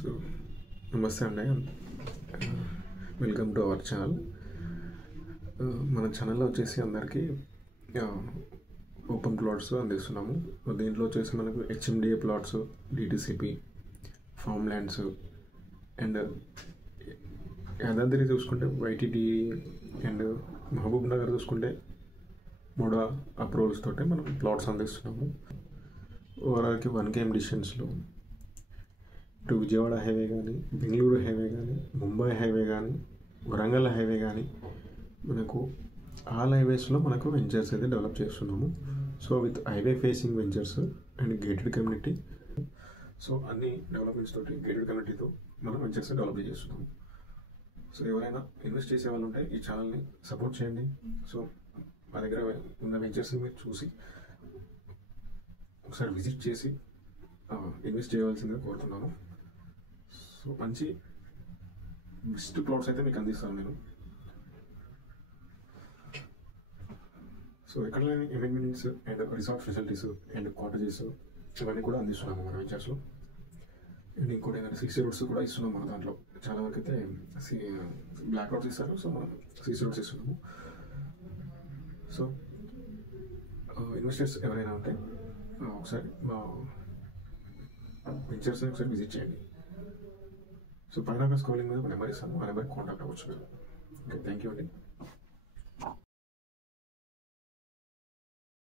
So నమస్తే అండి, welcome to our channel. మన ఛానల్లో వచ్చేసి అందరికీ ఓపెన్ ప్లాట్స్ అందిస్తున్నాము. దీంట్లో వచ్చేసి మనకు HMDA plots, DTCP, form lands and Yadadri చూసుకుంటే వైటీటీ అండ్ మహబూబ్ నగర్ చూసుకుంటే మూడా అప్రూవల్స్ తోటి మనం ప్లాట్స్ అందిస్తున్నాము. ఓవరాల్కి 1 km డిస్టెన్స్లో ఇటు విజయవాడ హైవే కానీ, బెంగళూరు హైవే కానీ, ముంబై హైవే కానీ, వరంగల్ హైవే కానీ, మనకు ఆల్ హైవేస్లో మనకు వెంచర్స్ అయితే డెవలప్ చేస్తున్నాము. So with highway facing ventures and gated community, so అన్ని డెవలప్మెంట్స్ తోటి గేటెడ్ కమ్యూనిటీతో మనం వెంచర్స్ డెవలప్ చేస్తున్నాము. సో ఎవరైనా ఇన్వెస్ట్ చేసే వాళ్ళు ఉంటే ఈ ఛానల్ని సపోర్ట్ చేయండి. సో మా దగ్గర ఉన్న వెంచర్స్ని మీరు చూసి ఒకసారి విజిట్ చేసి ఇన్వెస్ట్ చేయవలసిందిగా కోరుతున్నాను. సో మంచి బెస్ట్ ప్లాట్స్ అయితే మీకు అందిస్తాను నేను. సో ఎక్కడ లేని amendments and resort facilities and cottages ఇవన్నీ కూడా అందిస్తున్నాము మన వెంచర్స్లో. అండ్ ఇంకోటి ఏంటంటే సిసి రోడ్స్ కూడా ఇస్తున్నాం మన దాంట్లో. చాలా వరకు అయితే బ్లాక్ రోడ్స్ ఇస్తారు, సో మనం సిసి రోడ్స్ ఇస్తున్నాము. సో ఇన్వెస్టర్స్ ఎవరైనా ఉంటే ఒకసారి మా వెంచర్స్ని ఒకసారి విజిట్ చేయండి. సో పైన స్క్రోలింగ్ మీద ఒక నెంబర్ ఇస్తాను, ఆ నెంబర్కి కాంటాక్ట్ అవ్వచ్చు మీరు. ఓకే, థ్యాంక్ యూ అండి.